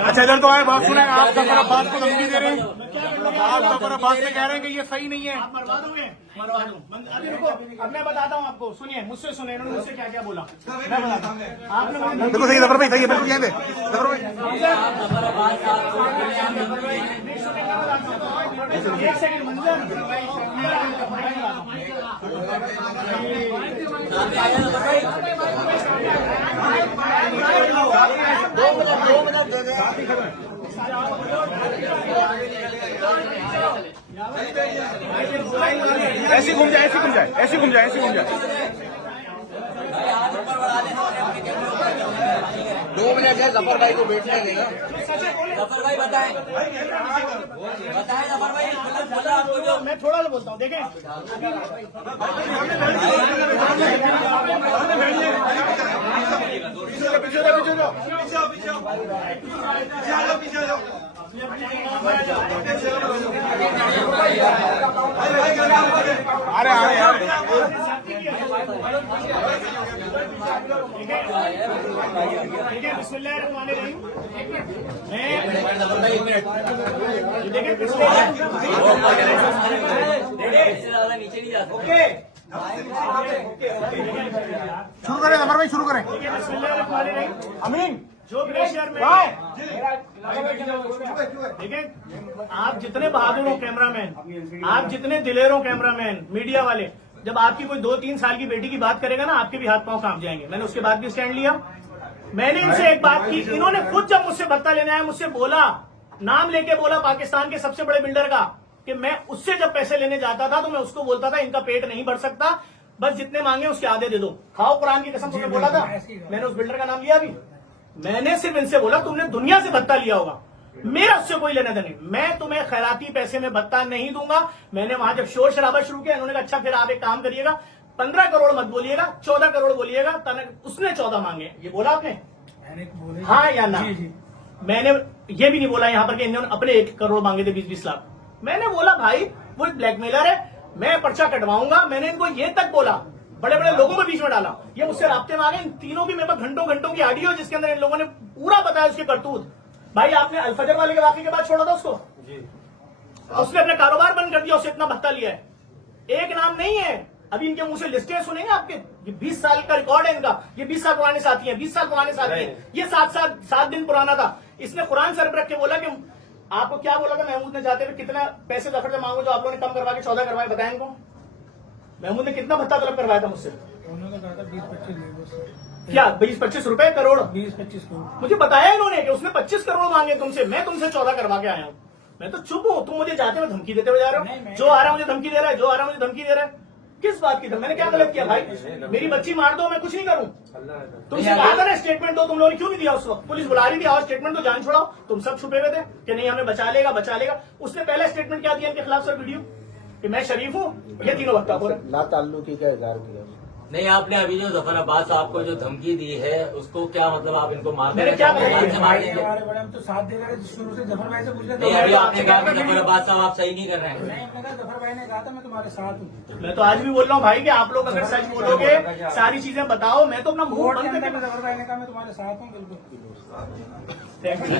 अच्छा इधर तो आए, बात सुने। आप जफर अब्बास को धमकी दे रहे हैं, आप जफर अब्बास से कह रहे हैं कि ये सही नहीं है। आप मरवा दोगे, मरवा दो। अभी रुको, अब मैं बताता हूँ आपको। सुनिए, मुझसे सुने, इन्होंने मुझसे क्या क्या बोला मैं बताता हूँ। आपने बिल्कुल सही जफर भाई, सही है, बिल्कुल यहाँ पे जफर भाई। एक सेकंड मंजर, ऐसी घूम जाए, ऐसी घूम जाए, ऐसी घूम जाए, ऐसी घूम जाए। 2 मिनट है जफर भाई को बैठने देगा। जफर भाई बताएं जफर भाई, बोला आपको जो मैं थोड़ा सा बोलता हूँ, देखें। अरे अरे यार, ठीक है, बिस्मिल्लाहिर्रहमानिर्रहीम। देखिए, नीचे नहीं जाते। शुरू करें जफर भाई, शुरू करें। बिस्मिल्लाहिर्रहमानिर्रहीम। अमीन जो ग्लेशियर में देखिए, आप जितने बहादुर हो कैमरामैन, आप जितने दिलेर हो कैमरामैन, मीडिया वाले, जब आपकी कोई 2-3 साल की बेटी की बात करेगा ना, आपके भी हाथ पांव कांप जाएंगे। मैंने उसके बाद भी स्टैंड लिया। मैंने इनसे एक बात की, इन्होंने खुद जब मुझसे भत्ता लेने आया, मुझसे बोला, नाम लेके बोला पाकिस्तान के सबसे बड़े बिल्डर का, कि मैं उससे जब पैसे लेने जाता था तो मैं उसको बोलता था इनका पेट नहीं भर सकता, बस जितने मांगे उसके आधे दे दो, खाओ कुरान की कसम। तुमने बोला था, मैंने उस बिल्डर का नाम लिया अभी। मैंने सिर्फ इनसे बोला तुमने दुनिया से भत्ता लिया होगा, मेरा उससे कोई लेना देना नहीं, मैं तुम्हें खैराती पैसे में भत्ता नहीं दूंगा। मैंने वहां जब शोर शराबा शुरू किया, इन्होंने कहा अच्छा फिर आप एक काम करिएगा, 15 करोड़ मत बोलिएगा, 14 करोड़ बोलिएगा। उसने 14 मांगे, ये बोला आपने? हाँ या ना? मैंने ये भी नहीं बोला यहाँ पर कि इन्होंने अपने 1 करोड़ मांगे थे, 20-20 लाख। मैंने बोला भाई वो ब्लैकमेलर है, मैं पर्चा कटवाऊंगा। मैंने इनको ये तक बोला, बड़े बड़े लोगों को बीच में डाला, ये मुझसे राब्ते में आ गए। इन तीनों की मेरे पास घंटों घंटों की ऑडियो, जिसके अंदर इन लोगों ने पूरा बताया उसके करतूत। भाई आपने अल-फजर वाले के वाकये के बाद छोड़ा था उसको, उसने अपने कारोबार बंद कर दिया, उससे इतना भत्ता लिया है। एक नाम नहीं है, अभी इनके मुंह से लिस्टें सुनेंगे आपके। ये 20 साल का रिकॉर्ड है इनका, ये 20 साल पुराने साथी हैं, 20 साल पुराने साथी हैं। ये 7 दिन पुराना था। इसने कुरान सर पर रख के बोला कि आपको क्या बोला था महमूद ने जाते हुए, कितना पैसे जफर से मांगो जो आप लोगों ने कम करवा के 14 करवाए, बताएं इनको। महमूद ने कितना भत्ता तलब करवाया था मुझसे? उन्होंने कहा था 20-25 क्या 20-25 रुपए करोड़? 20-25 करोड़। मुझे बताया इन्होंने कि उसने 25 करोड़ मांगे तुमसे, मैं तुमसे 14 करवा के आया हूँ। मैं तो चुप हूँ, तुम मुझे जाते हुए धमकी देते हुए जा रहे हो। जो आ रहा है मुझे धमकी दे रहा है, जो आ रहा है मुझे धमकी दे रहा है। किस बात की? मैंने क्या गलत किया भाई? मेरी बच्ची मार दो, मैं कुछ नहीं करूँ। तुमसे कहा था ना स्टेटमेंट दो, तुम लोगों ने क्यों नहीं दिया? उस वक्त पुलिस बुला रही थी, आओ स्टेटमेंट दो, जान छुड़ाओ। तुम सब छुपे हुए थे कि नहीं हमें बचा लेगा, बचा लेगा। उसने पहला स्टेटमेंट क्या दिया इनके खिलाफ सर, वीडियो, कि मैं शरीफ हूँ, ये तीनों वक्त बोले ला ताल्लुकी का इजहार किया। नहीं, आपने अभी जो जफर अब्बास साहब को जो धमकी दी है, उसको क्या मतलब आप इनको मार मैंने क्या हमारे बड़े हम तो साथ दे रहे थे शुरू से। जफर भाई से पूछ नहीं, अभी आपने कहा कि जफर अब्बास साहब आप सही नहीं कर रहे हैं। नहीं, हमने कहा जफर भाई ने कहा था मैं तुम्हारे साथ हूँ। मैं तो आज भी बोल रहा हूँ भाई कि आप लोग अगर सच बोलोगे, सारी चीजें बताओ, मैं तो अपना मुंह बंद करके जफर भाई ने कहा मैं तुम्हारे साथ हूँ, बिल्कुल। Thank you.